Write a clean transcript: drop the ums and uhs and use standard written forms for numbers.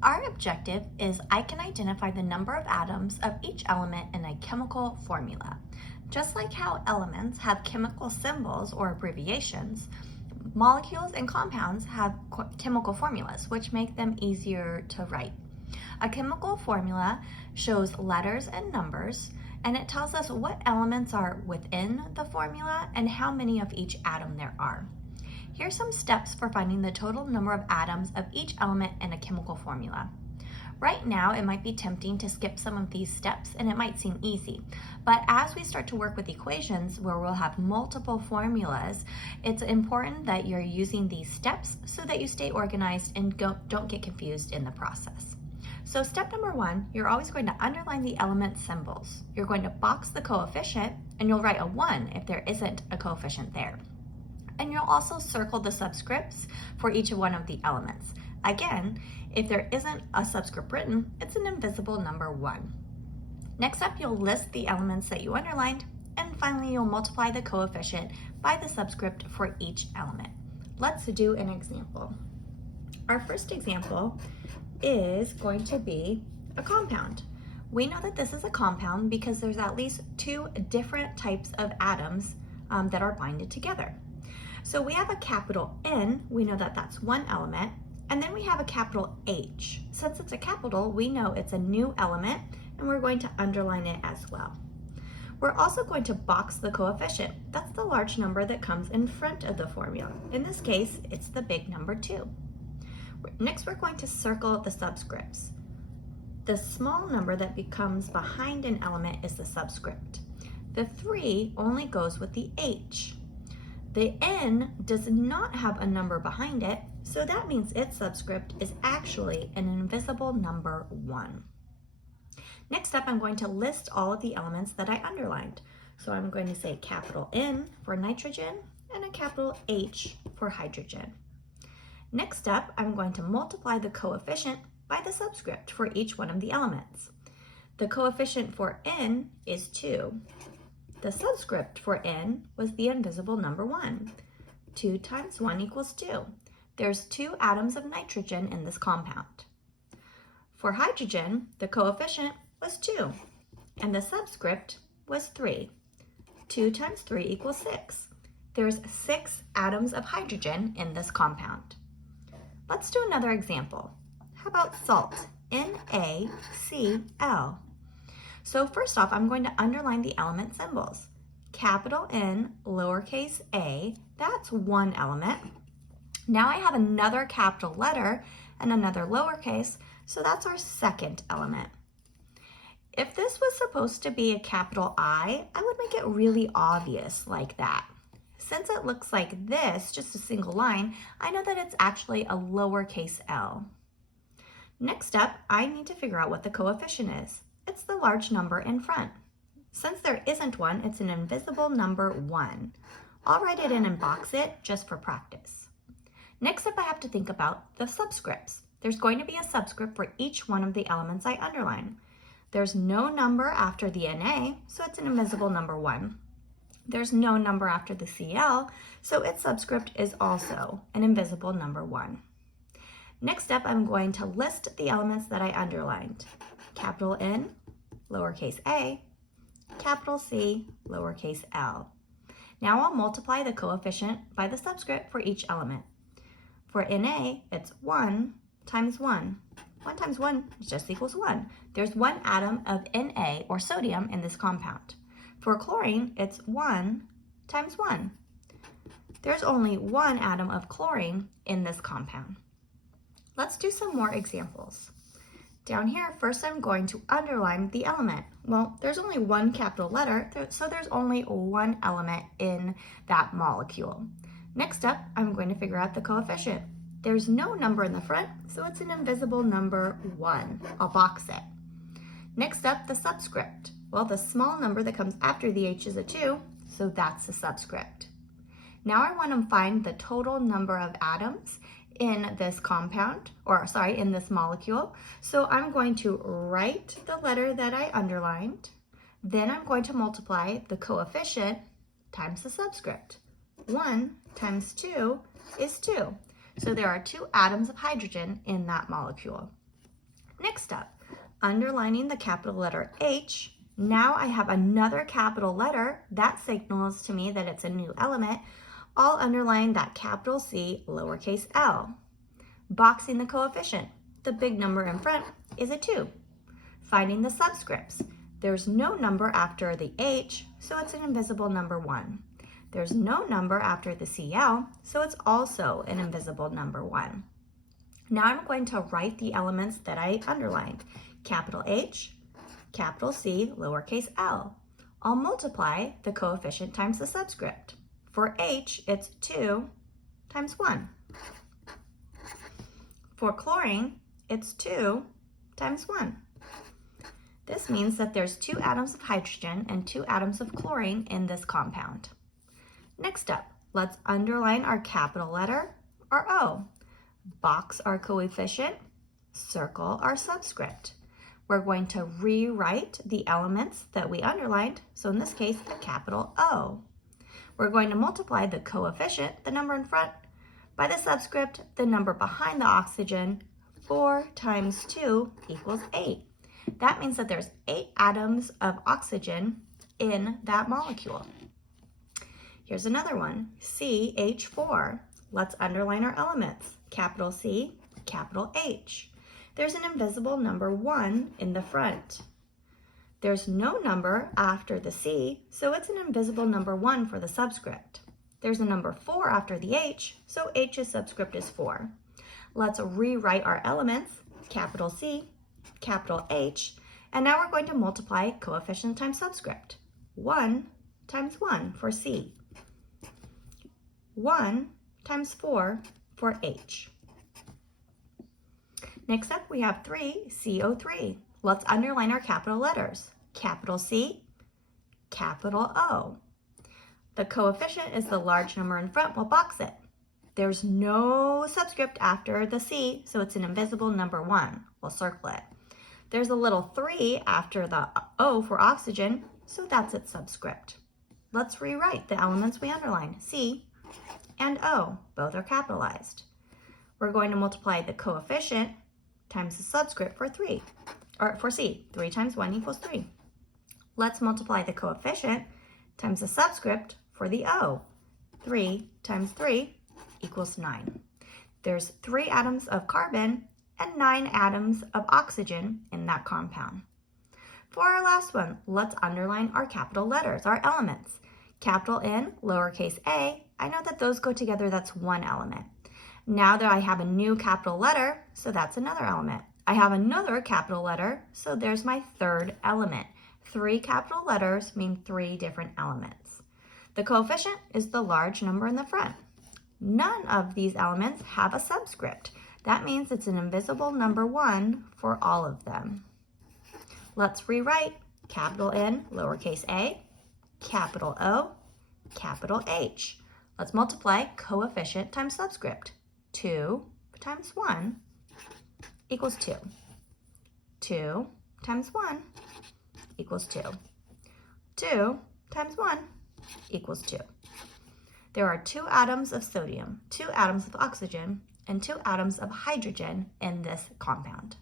Our objective is I can identify the number of atoms of each element in a chemical formula. Just like how elements have chemical symbols or abbreviations, molecules and compounds have chemical formulas, which make them easier to write. A chemical formula shows letters and numbers, and it tells us what elements are within the formula and how many of each atom there are. Here's some steps for finding the total number of atoms of each element in a chemical formula. Right now, it might be tempting to skip some of these steps and it might seem easy. But as we start to work with equations where we'll have multiple formulas, it's important that you're using these steps so that you stay organized and don't get confused in the process. So step number 1, you're always going to underline the element symbols. You're going to box the coefficient and you'll write a 1 if there isn't a coefficient there. And you'll also circle the subscripts for each one of the elements. Again, if there isn't a subscript written, it's an invisible number 1. Next up, you'll list the elements that you underlined, and finally you'll multiply the coefficient by the subscript for each element. Let's do an example. Our first example is going to be a compound. We know that this is a compound because there's at least 2 different types of atoms that are binded together. So we have a capital N, we know that that's one element, and then we have a capital H. Since it's a capital, we know it's a new element, and we're going to underline it as well. We're also going to box the coefficient. That's the large number that comes in front of the formula. In this case, it's the big number 2. Next, we're going to circle the subscripts. The small number that becomes behind an element is the subscript. The 3 only goes with the H. The N does not have a number behind it, so that means its subscript is actually an invisible number 1. Next up, I'm going to list all of the elements that I underlined. So I'm going to say capital N for nitrogen and a capital H for hydrogen. Next up, I'm going to multiply the coefficient by the subscript for each one of the elements. The coefficient for N is 2. The subscript for N was the invisible number 1. 2 times 1 equals 2. There's 2 atoms of nitrogen in this compound. For hydrogen, the coefficient was 2, and the subscript was 3. 2 times 3 equals 6. There's 6 atoms of hydrogen in this compound. Let's do another example. How about salt? NaCl. So first off, I'm going to underline the element symbols. Capital N, lowercase a, that's one element. Now I have another capital letter and another lowercase, so that's our second element. If this was supposed to be a capital I would make it really obvious like that. Since it looks like this, just a single line, I know that it's actually a lowercase l. Next up, I need to figure out what the coefficient is. It's the large number in front. Since there isn't one, it's an invisible number 1. I'll write it in and box it just for practice. Next up, I have to think about the subscripts. There's going to be a subscript for each one of the elements I underline. There's no number after the Na, so it's an invisible number 1. There's no number after the Cl, so its subscript is also an invisible number 1. Next up, I'm going to list the elements that I underlined. Capital N, lowercase a, capital C, lowercase l. Now I'll multiply the coefficient by the subscript for each element. For Na, it's 1 times 1. 1 times 1 just equals 1. There's 1 atom of Na, or sodium, in this compound. For chlorine, it's 1 times 1. There's only 1 atom of chlorine in this compound. Let's do some more examples. Down here, first I'm going to underline the element. Well, there's only 1 capital letter, so there's only 1 element in that molecule. Next up, I'm going to figure out the coefficient. There's no number in the front, so it's an invisible number 1. I'll box it. Next up, the subscript. Well, the small number that comes after the H is a 2, so that's the subscript. Now I want to find the total number of atoms in this compound, in this molecule. So I'm going to write the letter that I underlined, then I'm going to multiply the coefficient times the subscript. 1 times 2 is 2. So there are 2 atoms of hydrogen in that molecule. Next up, underlining the capital letter H. Now I have another capital letter that signals to me that it's a new element. I'll underline that capital C, lowercase l. Boxing the coefficient. The big number in front is a 2. Finding the subscripts. There's no number after the H, so it's an invisible number 1. There's no number after the CL, so it's also an invisible number 1. Now I'm going to write the elements that I underlined. Capital H, capital C, lowercase l. I'll multiply the coefficient times the subscript. For H, it's 2 times 1. For chlorine, it's 2 times 1. This means that there's 2 atoms of hydrogen and 2 atoms of chlorine in this compound. Next up, let's underline our capital letter, our O. Box our coefficient, circle our subscript. We're going to rewrite the elements that we underlined, so in this case, capital O. We're going to multiply the coefficient, the number in front, by the subscript, the number behind the oxygen. 4 times 2 equals 8. That means that there's 8 atoms of oxygen in that molecule. Here's another one, CH4. Let's underline our elements. Capital C, capital H. There's an invisible number 1 in the front. There's no number after the C, so it's an invisible number 1 for the subscript. There's a number 4 after the H, so H's subscript is 4. Let's rewrite our elements, capital C, capital H, and now we're going to multiply coefficient times subscript. 1 times 1 for C. 1 times 4 for H. Next up, we have 3CO3. Let's underline our capital letters. Capital C, capital O. The coefficient is the large number in front. We'll box it. There's no subscript after the C, so it's an invisible number 1. We'll circle it. There's a little 3 after the O for oxygen, so that's its subscript. Let's rewrite the elements we underlined. C and O, both are capitalized. We're going to multiply the coefficient times the subscript for C. 3 times 1 equals 3. Let's multiply the coefficient times the subscript for the O. 3 times 3 equals 9. There's 3 atoms of carbon and 9 atoms of oxygen in that compound. For our last one, let's underline our capital letters, our elements. Capital N, lowercase a, I know that those go together, that's one element. Now that I have a new capital letter, so that's another element. I have another capital letter, so there's my third element. 3 capital letters mean 3 different elements. The coefficient is the large number in the front. None of these elements have a subscript. That means it's an invisible number 1 for all of them. Let's rewrite capital N, lowercase a, capital O, capital H. Let's multiply coefficient times subscript. 2 times 1 equals 2. 2 times 1 equals 2. 2 times 1 equals 2. There are 2 atoms of sodium, 2 atoms of oxygen, and 2 atoms of hydrogen in this compound.